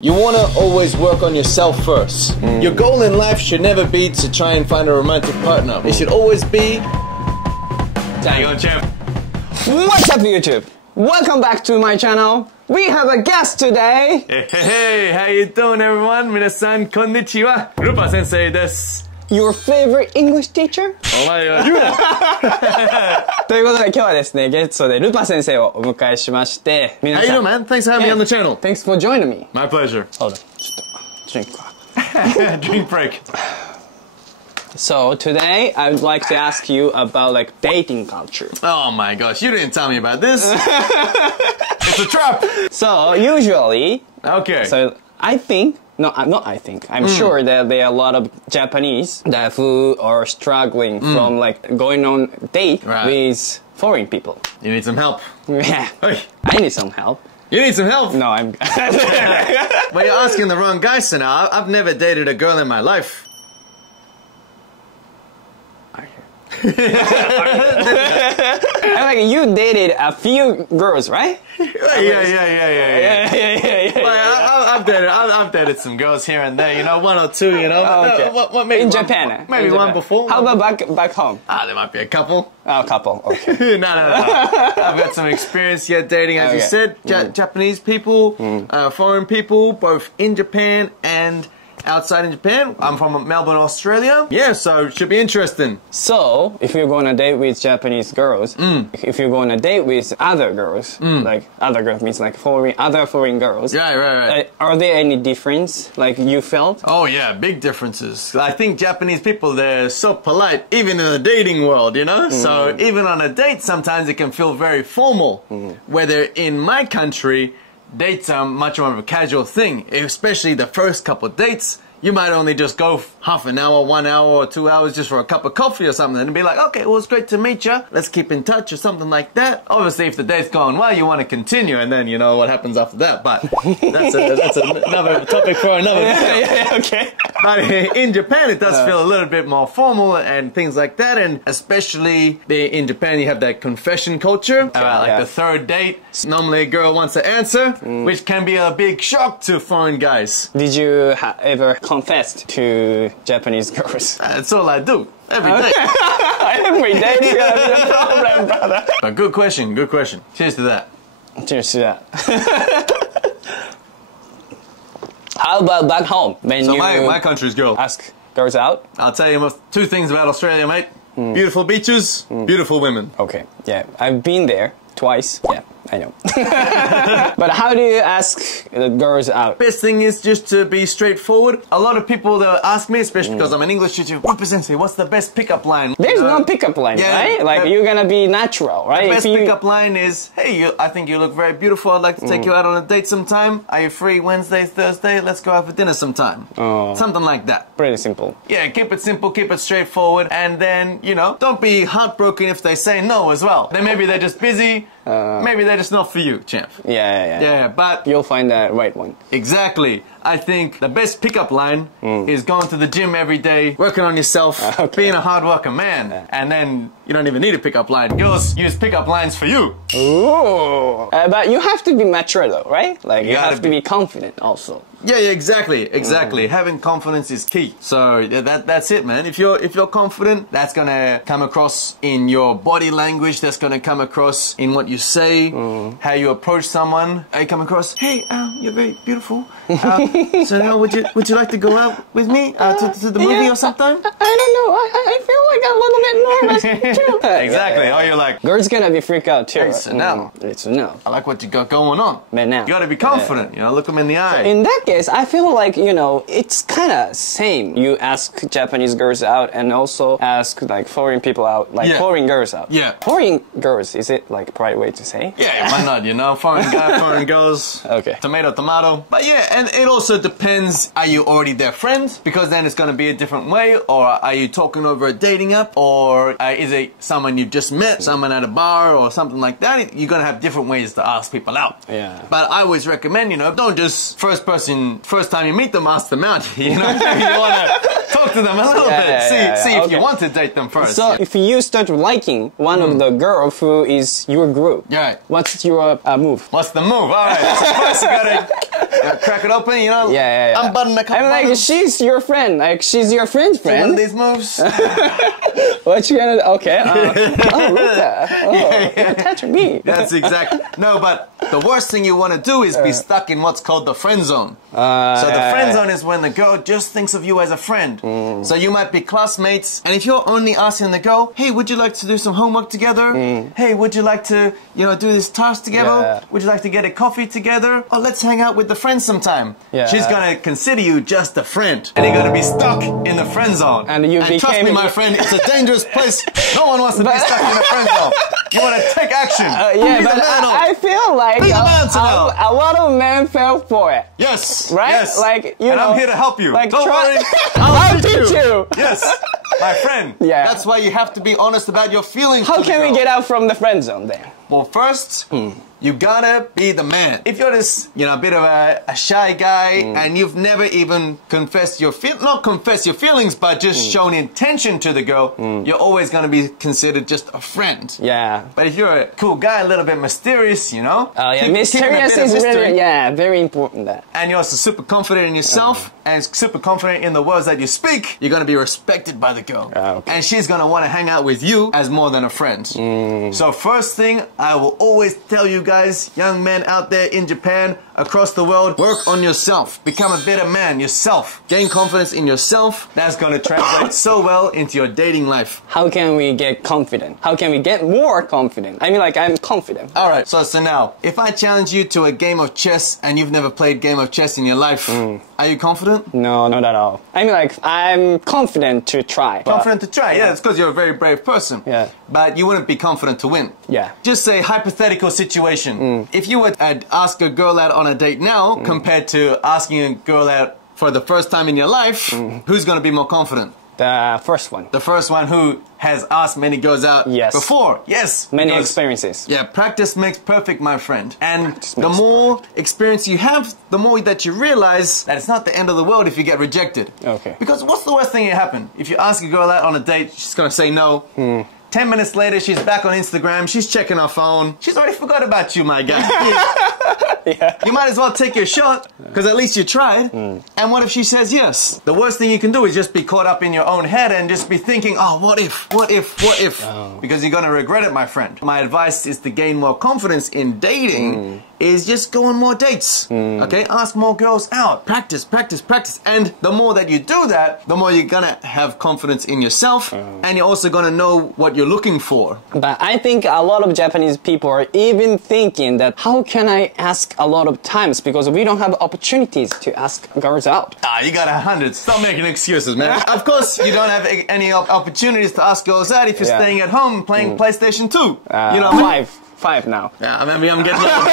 You want to always work on yourself first. Your goal in life should never be to try and find a romantic partner. It should always be... How you going, champ? What's up, YouTube? Welcome back to my channel. We have a guest today. Hey, how you doing, everyone? 皆さん、こんにちは。ルパ先生です。Your favorite English teacher? お前が言うな。ということで今日はですね、ゲストでルパ先生をお迎えしまして、皆 How さん you doing, man? Thanks for having me on the channel. Thanks for joining me. My pleasure. Hold on. ちょっと、drink か。Drink break. So today I would like to ask you about like dating culture. Oh my gosh, you didn't tell me about this. It's a trap. So usually, Okay. so I think, no, not I think, I'm sure that there are a lot of Japanese that who are struggling from like going on date with foreign people. You need some help. Yeah, Hey, I need some help. you need some help. No, I'm... Well, you're asking the wrong guy, Sunao. I've never dated a girl in my life. Like you dated a few girls, right? Yeah. Yeah. I've dated some girls here and there, you know, one or two, you know. Okay. Maybe In one, Japan? Maybe In one Japan. before. How about back home? There might be a couple. Oh, a couple, okay. No. I've got some experience yet dating, as you said, Japanese people, foreign people, both in Japan and outside in Japan. I'm from Melbourne, Australia. Yeah, so it should be interesting. So, if you're going to date with Japanese girls, if you're going to date with other girls, like other girls means like other foreign girls. Right. Are there any difference like you felt? Oh yeah, big differences. I think Japanese people, they're so polite, even in the dating world, you know? So even on a date, sometimes it can feel very formal. Whether in my country, dates are much more of a casual thing, especially the first couple of dates. You might only just go half an hour, 1 hour, or 2 hours just for a cup of coffee or something and be like, okay, well, it's great to meet you. Let's keep in touch or something like that. Obviously, if the date's going well, you want to continue and then you know what happens after that. But that's another topic for another video. Yeah, okay. But in Japan, it does feel a little bit more formal and things like that. And especially in Japan, you have that confession culture. The third date, normally a girl wants to answer, which can be a big shock to foreign guys. Did you ever confess to Japanese girls? That's all I do. Every day. Every day is gonna be a problem, brother. But good question. Cheers to that. Cheers to that. How about back home? When So you my country's girl. ask girls out? I'll tell you two things about Australia, mate. Beautiful beaches, beautiful women. Okay, yeah. I've been there twice. Yeah, I know. But how do you ask the girls out? Best thing is just to be straightforward. A lot of people they'll ask me, especially because I'm an English teacher, Rupa Sensei, what's the best pickup line? There's no pickup line, right? Like you're gonna be natural, right? The best pickup line is, hey, I think you look very beautiful. I'd like to take you out on a date sometime. Are you free Wednesday, Thursday? Let's go out for dinner sometime. Something like that. Pretty simple. Yeah, keep it simple, keep it straightforward, and then, you know, don't be heartbroken if they say no as well. Then maybe they're just busy. Maybe they're just not for you, champ. Yeah, but you'll find the right one. Exactly. I think the best pickup line is going to the gym every day, working on yourself, being a hard worker man, and then you don't even need a pickup line. Girls use pickup lines for you. Ooh. But you have to be mature though, right? Like you have to be confident also. Yeah, exactly. Having confidence is key. So that's it, man. If you're confident, that's gonna come across in your body language. That's gonna come across in what you say, how you approach someone. I come across, hey, you're very beautiful. So now, would you like to go out with me to the movie or something? I don't know. I feel like I'm a little bit nervous too. Exactly. Or you're like, girls gonna be freaked out too. It's a no. It's a no. I like what you got going on. But now you gotta be confident. You know, look them in the eye. In that case, I feel like, you know, it's kind of same. You ask Japanese girls out and also ask like foreign people out, like foreign girls out. Yeah. Foreign girls, is it like the right way to say? Yeah, why not? You know, foreign guy, foreign girls. Okay. Tomato. But yeah, and it also depends. Are you already their friends? Because then it's going to be a different way. Or are you talking over a dating app? Or is it someone you've just met, someone at a bar or something like that? You're going to have different ways to ask people out. Yeah. But I always recommend, you know, don't just first time you meet them, ask them out. You know, you want to talk to them a little bit. See if you want to date them first. So if you start liking one of the girl who is your group, right. what's your move? What's the move? All right. So first you gotta Crack it open, you know? Yeah. Unbutton a couple I'm like, buttons. she's your friend. Like, she's your friend's One of friend. these moves. What you gonna? Okay. Oh, Rita. Oh, you're touching me. That's exactly. No, but the worst thing you want to do is be stuck in what's called the friend zone. So the friend zone is when the girl just thinks of you as a friend. So you might be classmates, and if you're only asking the girl, hey, would you like to do some homework together? Hey, would you like to, you know, do this task together? Yeah. Would you like to get a coffee together? Oh, let's hang out with the friends sometime. Yeah. She's gonna consider you just a friend, and you're gonna be stuck in the friend zone. And you trust me, became- my friend, it's a dangerous place. No one wants to be stuck in the friend zone. You want to take action. Yeah, Be the but man of- I feel like Be the man, Sunao. a lot of men fell for it. Yes. Right? Yes. Like, you and know, I'm here to help you. like, Don't try- worry. I'll teach you. Yes. My friend. Yeah. That's why you have to be honest about your feelings. How to the can we girl. get out from the friend zone then? Well, first, you gotta be the man. If you're this, you know, a bit of a shy guy and you've never even confessed your not confessed your feelings, but just shown intention to the girl, you're always gonna be considered just a friend. Yeah. But if you're a cool guy, a little bit mysterious, you know? Oh yeah, keeping a mysterious bit of is mystery, really, yeah, very important that. and you're also super confident in yourself and super confident in the words that you speak, you're going to be respected by the girl. Okay. And she's going to want to hang out with you as more than a friend. So first thing, I will always tell you guys, young men out there in Japan, across the world, work on yourself. Become a better man yourself. Gain confidence in yourself. That's going to translate so well into your dating life. How can we get confident? How can we get more confident? I mean, like, I'm confident. Alright, so now, if I challenge you to a game of chess and you've never played game of chess in your life, are you confident? No, not at all. I mean, like, I'm confident to try. but- Confident to try, yeah, it's because you're a very brave person. Yeah. But you wouldn't be confident to win. Yeah. Just say hypothetical situation. If you would ask a girl out on a date now compared to asking a girl out for the first time in your life, who's going to be more confident? The first one. The first one who has asked many girls out Yes. before. Yes. Many because- experiences. Yeah, practice makes perfect, my friend. And Practice the makes more experience you have, the more that you realize that it's not the end of the world if you get rejected. Okay. Because what's the worst thing that happen? If you ask a girl out on a date, she's gonna say no. 10 minutes later, she's back on Instagram, she's checking her phone. She's already forgot about you, my guy. Yeah. You might as well take your shot, because at least you tried. And what if she says yes? The worst thing you can do is just be caught up in your own head and just be thinking, oh, what if? Because you're gonna regret it, my friend. My advice is to gain more confidence in dating is just go on more dates. Okay? Ask more girls out. Practice. And the more that you do that, the more you're gonna have confidence in yourself, and you're also gonna know what you're looking for. But I think a lot of Japanese people are even thinking that how can I ask a lot of times because we don't have opportunities to ask girls out. Ah, you got 100. Stop making excuses, man. Of course, you don't have any opportunities to ask girls out if you're Yeah. staying at home playing PlayStation 2. You know what I mean? Five now. Yeah, maybe I'm getting old.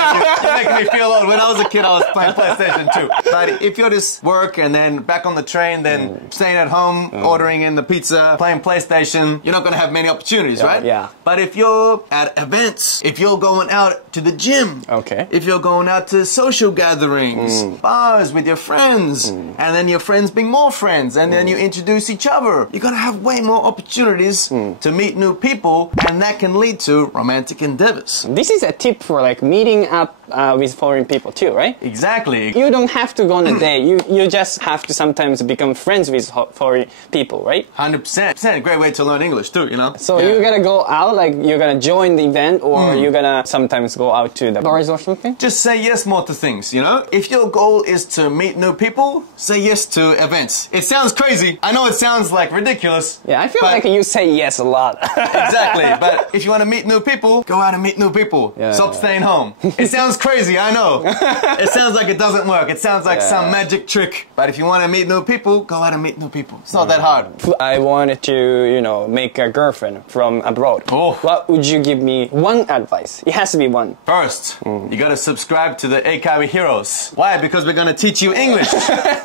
You're making me feel old. When I was a kid, I was playing PlayStation 2. But if you're just work and then back on the train, then staying at home, ordering in the pizza, playing PlayStation, you're not going to have many opportunities, right? Yeah. But if you're at events, if you're going out to the gym, Okay. if you're going out to social gatherings, bars with your friends, and then your friends being more friends, and then you introduce each other, you're going to have way more opportunities to meet new people, and that can lead to romantic endeavors. This is a tip for like meeting up with foreign people too, right? Exactly. You don't have to go on a date. You just have to sometimes become friends with foreign people, right? 100%. Great way to learn English too, you know? So Yeah. you're gonna go out, like you're gonna join the event, or you're gonna sometimes go out to the bars or something? Just say yes more to things, you know? If your goal is to meet new people, say yes to events. It sounds crazy. I know it sounds like ridiculous. Yeah, I feel but- like you say yes a lot. Exactly. But if you want to meet new people, go out and meet new people. Yeah. Stop staying home. It sounds crazy, I know. It sounds like it doesn't work. It sounds like some magic trick. But if you want to meet new people, go out and meet new people. It's not that hard. I wanted to, you know, make a girlfriend from abroad. Oh. What would you give me one advice? It has to be one. First, you gotta subscribe to the Eikaiwa Heroes. Why? Because we're gonna teach you English.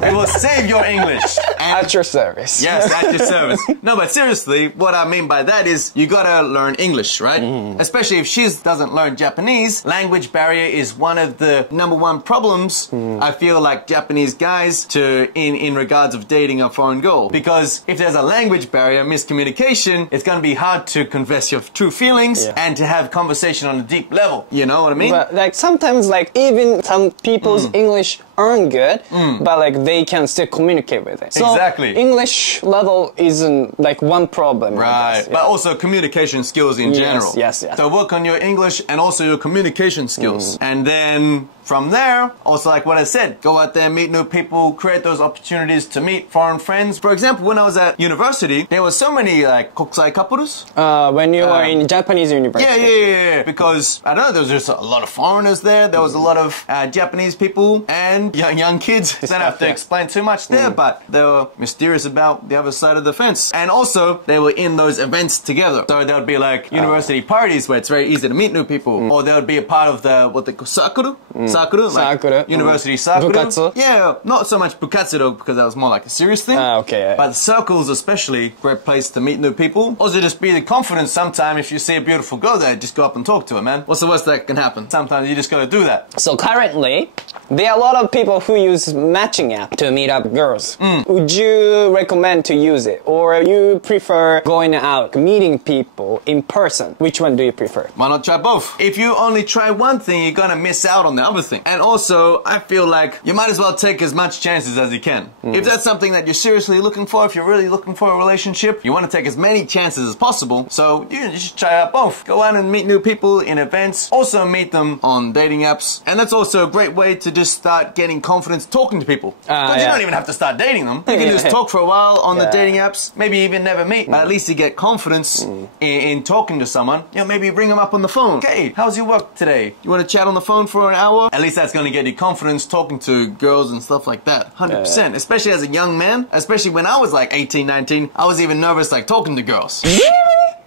We will save your English. At your service. Yes, at your service. No, but seriously, what I mean by that is you gotta learn English, right? Especially if she doesn't learn Japanese. Language barrier is one of the #1 problems I feel like Japanese guys in regards of dating a foreign girl. Because if there's a language barrier, miscommunication, it's gonna be hard to confess your true feelings and to have conversation on a deep level. You know what I mean? But like sometimes like even some people's English aren't good, but like they can still communicate with it. So Exactly. English level isn't like one problem. Right, but also communication skills in general. Yes. So work on your English and also your communication skills. And then from there, also like what I said, go out there, meet new people, create those opportunities to meet foreign friends. For example, when I was at university, there were so many like kokusai couples. When you were in Japanese university. Yeah. Because, I don't know, there was just a lot of foreigners there. There was a lot of Japanese people and young kids. I don't have to explain too much there, but they were mysterious about the other side of the fence. And also, they were in those events together. So there would be like university parties where it's very easy to meet new people. Or they would be a part of the, what they call, sakura? Like university sakura. Bukatsu? Yeah, not so much bukatsu though, because that was more like a serious thing. Okay. But circles especially, great place to meet new people. Also just be the confident sometime if you see a beautiful girl there, just go up and talk to her, man. What's the worst that can happen? Sometimes you just gotta do that. So currently, there are a lot of people who use matching app to meet up girls. Would you recommend to use it? Or you prefer going out, meeting people in person? Which one do you prefer? Why not try both? If you only try one thing, you're gonna miss out on the other thing. And also, I feel like you might as well take as much chances as you can. If that's something that you're seriously looking for, if you're really looking for a relationship, you want to take as many chances as possible. So you should try out both. Go out and meet new people in events. Also meet them on dating apps. And that's also a great way to just start getting confidence talking to people. Because you don't even have to start dating them. You can just talk for a while on the dating apps. Maybe even never meet. But at least you get confidence in talking to someone. You know, maybe bring them up on the phone. Hey, how's your work today? You want to chat on the phone for an hour? At least that's going to get you confidence talking to girls and stuff like that. 100%. Especially as a young man. Especially when I was like 18, 19. I was even nervous like talking to girls.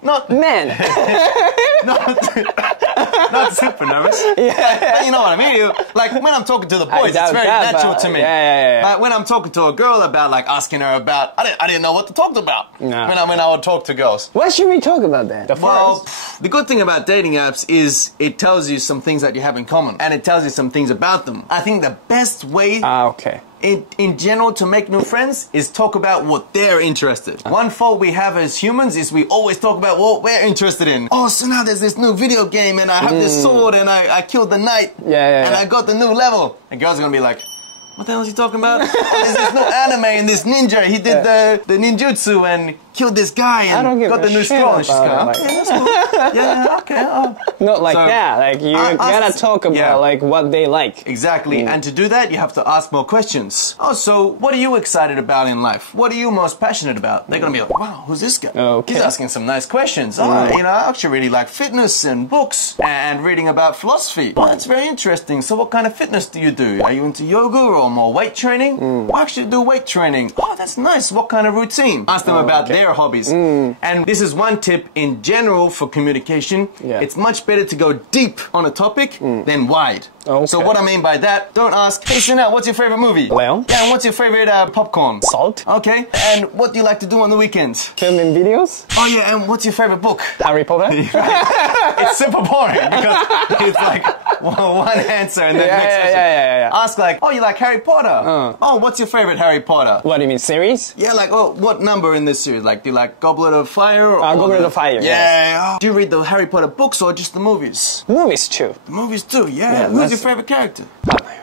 Not Men. not super nervous. But you know what I mean? Like when I'm talking to the boys, it's very natural to me. But when I'm talking to a girl about like asking her about, I didn't know what to talk about when I would talk to girls. What should we talk about then? Well, the good thing about dating apps is it tells you some things that you have in common. And it tells you some things about them. I think the best way in general to make new friends is talk about what they're interested. One fault we have as humans is we always talk about what we're interested in. Oh, so now there's this new video game and I have this sword and I killed the knight and I got the new level. And girls are gonna be like, what the hell is he talking about? Oh, there's this new anime and this ninja, he did the ninjutsu and killed this guy and got the new scroll. And she's going, okay, that's cool. Yeah, okay. Not like that. Like you gotta talk about like what they like. Exactly. And to do that, you have to ask more questions. Oh, so what are you excited about in life? What are you most passionate about? They're gonna be like, wow, who's this guy? He's asking some nice questions. Oh, you know, I actually really like fitness and books and reading about philosophy. Oh, that's very interesting. So what kind of fitness do you do? Are you into yoga or more weight training? I actually do weight training. Oh, that's nice. What kind of routine? Ask them about their hobbies. And this is one tip in general for communication. It's much better to go deep on a topic than wide. So what I mean by that, don't ask, hey Sunao, what's your favorite movie? Leon? Yeah, and what's your favorite popcorn? Salt. Okay. And what do you like to do on the weekends? Filming videos? Oh yeah, and what's your favorite book? Harry Potter? It's super boring because it's like one answer and then next question. Ask like, oh, you like Harry Potter? Oh, what's your favorite Harry Potter? What do you mean, series? Yeah, like, oh, what number in this series? Like, do you like Goblet of Fire? Or Goblet of Fire, yes. Do you read the Harry Potter books or just the movies? Movies too. The movies too, yeah. Who's your favorite character? Hermione.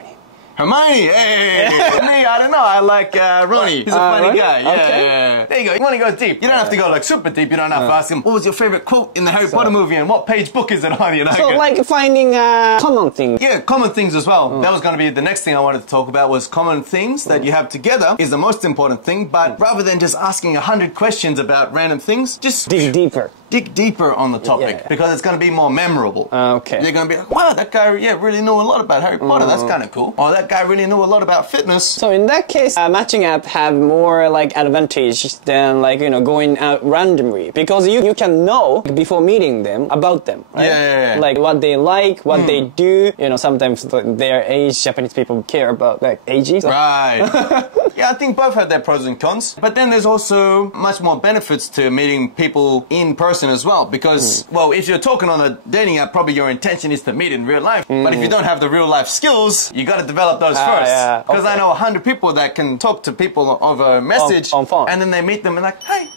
Hermione, hey! Me, I don't know, I like Ronnie. He's a funny guy. Yeah. There you go, you want to go deep. You don't have to go like super deep, you don't have to ask him, what was your favorite quote in the Harry Potter movie and what page book is it on? You know? So like finding common things. Yeah, common things as well. That was going to be the next thing I wanted to talk about was common things that you have together is the most important thing, but rather than just asking 100 questions about random things, just dig deeper. Dig deeper on the topic because it's going to be more memorable. You're going to be like, wow, that guy really knew a lot about Harry Potter. That's kind of cool. Or that guy really knew a lot about fitness. So in that case, matching app have more like advantage than like, you know, going out randomly because you can know before meeting them about them, right? Yeah. Like what they like, what they do. You know, sometimes their age, Japanese people care about like ages. Right. Yeah, I think both have their pros and cons. But then there's also much more benefits to meeting people in person as well. Because, well, if you're talking on a dating app, probably your intention is to meet in real life. But if you don't have the real life skills, you got to develop those first. Because I know 100 people that can talk to people over a message. On phone. And then they meet them and like, hey.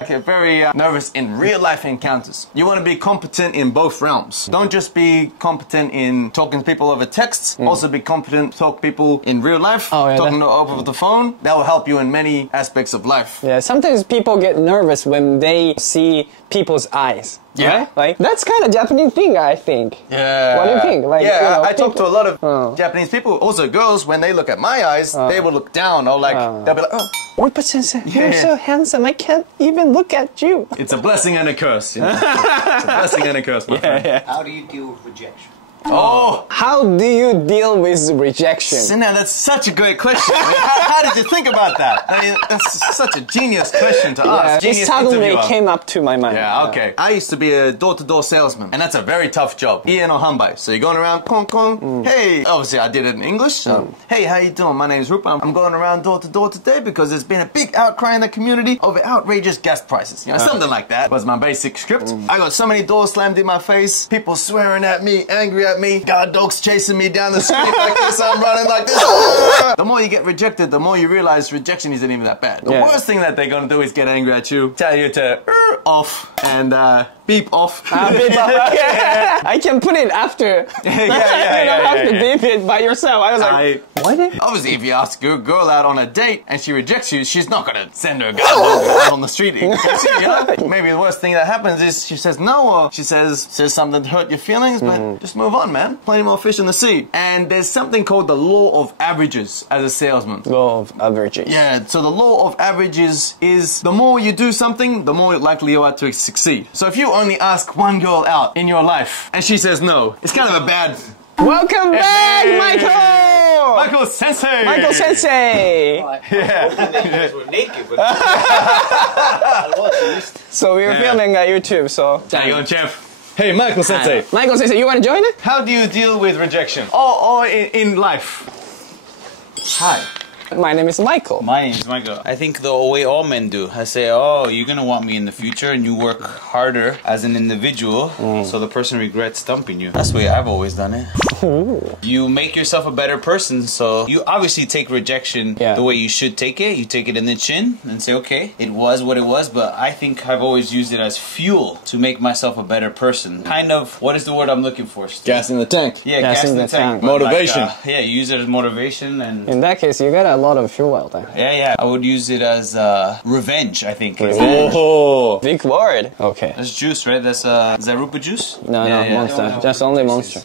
Okay, very nervous in real life encounters. You want to be competent in both realms. Don't just be competent in talking to people over texts. Also be competent to talk to people in real life. Talking over the phone. That will help you in many aspects of life. Yeah, sometimes people get nervous when they see people's eyes. Yeah. Right? Like, that's kind of Japanese thing, I think. Yeah. What do you think? Like, yeah, you know, I talk to a lot of Japanese people. Also girls, when they look at my eyes, they will look down or like, they'll be like, oh. Rupa Sensei, you're so handsome, I can't even look at you. It's a blessing and a curse. You know? It's a blessing and a curse, my friend. How do you deal with rejection? Oh! How do you deal with rejection? Now that's such a great question. I mean, how did you think about that? I mean, that's such a genius question to ask. It suddenly came up to my mind. Yeah, okay. I used to be a door-to-door salesman, and that's a very tough job. Ie no hanbai. So you're going around, kong kong. Hey, obviously I did it in English. So, hey, how you doing? My name's Rupa. I'm going around door-to-door today because there's been a big outcry in the community over outrageous gas prices. You know, something like that was my basic script. I got so many doors slammed in my face, people swearing at me, angry at me, guard dogs chasing me down the street like this, I'm running like this. The more you get rejected, the more you realize rejection isn't even that bad. The worst thing that they're gonna do is get angry at you, tell you to off and beep off. Beep off. I can put it after. You don't have to beep it by yourself. I was like, what? Obviously, if you ask a girl out on a date and she rejects you, she's not gonna send her guard dog out on the street. You know? Maybe the worst thing that happens is she says no, or she says something to hurt your feelings, but just move on, man. Plenty more fish in the sea. And there's something called the law of averages as a salesman. Law of averages. Yeah, so the law of averages is the more you do something, the more likely you are to succeed. So if you only ask one girl out in your life and she says no, it's kind of a bad... Welcome back, Michael! Michael Sensei! Michael Sensei! Yeah. We're naked, but So we were filming YouTube, so... How you going, champ? Hey, Michael Sensei. Michael Sensei, you want to join it? How do you deal with rejection? Or in life? Hi. My name is Michael. My name is Michael. I think the way all men do. I say, oh, you're gonna want me in the future, and you work harder as an individual, so the person regrets dumping you. That's the way I've always done it. You make yourself a better person, so you obviously take rejection the way you should take it. You take it in the chin and say, okay, it was what it was, but I think I've always used it as fuel to make myself a better person. Kind of, what is the word I'm looking for, Steve? Gas in the tank. Yeah, gas in the tank. Motivation. Like, yeah, you use it as motivation, and In that case, you got a lot of fuel out there. yeah, I would use it as revenge, I think. Oh. Big word. Okay. That's juice, right? That's is that Rupa juice? No, Monster. Just only Monster.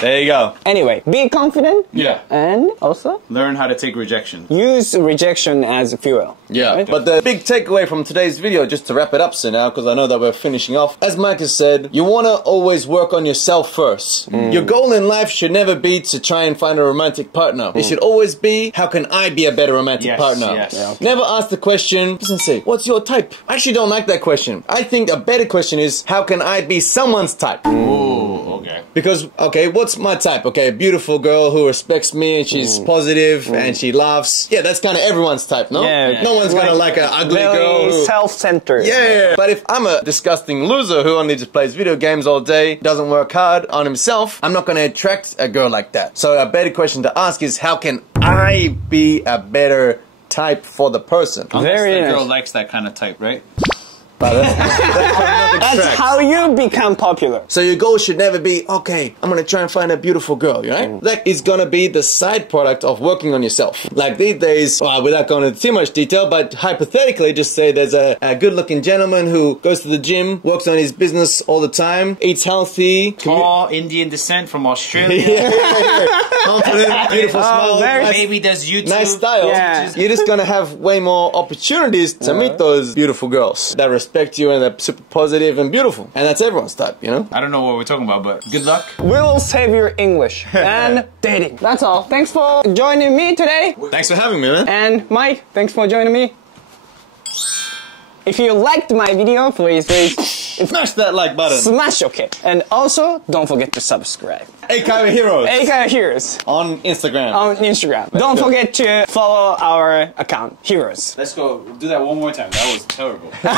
There you go. Anyway, be confident. Yeah. And also Learn how to take rejection. use rejection as fuel. Yeah, Right? but the big takeaway from today's video, just to wrap it up so now, because I know that we're finishing off, as Mike has said, you want to always work on yourself first. Your goal in life should never be to try and find a romantic partner. It should always be, how can I be a better romantic partner? Yes. Yeah. Never ask the question, Sensei, what's your type? I actually don't like that question. I think a better question is, how can I be someone's type? Ooh, okay. Because, okay, what's my type? Okay, a beautiful girl who respects me and she's positive and she laughs. Yeah, that's kind of everyone's type, no? Yeah. No one's gonna like an ugly girl Very who... self-centered. Yeah, but if I'm a disgusting loser who only just plays video games all day, doesn't work hard on himself, I'm not gonna attract a girl like that. So a better question to ask is, how can I be a better type for the person? Very The girl nice. likes that kind of type, right? That's how you become popular. So your goal should never be, okay, I'm gonna try and find a beautiful girl, right? That is gonna be the side product of working on yourself. Like these days, without going into too much detail, but hypothetically, just say there's a good-looking gentleman who goes to the gym, works on his business all the time, eats healthy, Tall, Indian descent from Australia. confident, beautiful smile, Maybe does YouTube. nice style. Yeah. You're just gonna have way more opportunities to meet those beautiful girls that respect you and are super positive and beautiful. And that's everyone's type, you know? I don't know what we're talking about, but good luck. We'll save your English and dating. That's all. Thanks for joining me today. Thanks for having me, man. And Mike, thanks for joining me. If you liked my video, please Smash that like button. Smash, okay. And also, don't forget to subscribe. Eikaiwa Heroes. Eikaiwa Heroes On Instagram. on Instagram. Don't forget to follow our account, Heroes. Let's go do that one more time. That was terrible. That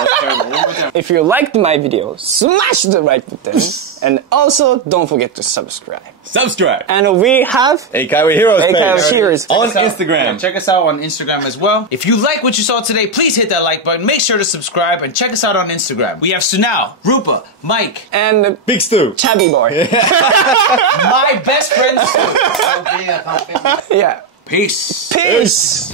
was terrible. One more time. If you liked my video, smash the like button. And also, don't forget to subscribe. Subscribe. And we have Eikaiwa Heroes Eikaiwa page. Heroes. On Check us out. Instagram. Yeah, check us out on Instagram as well. If you like what you saw today, please hit that like button. Make sure to subscribe and check us out on Instagram. We have Sunao, Rupa, Mike, and Big Stu. Chubby Boy. my best friends. Yeah. Peace. Peace.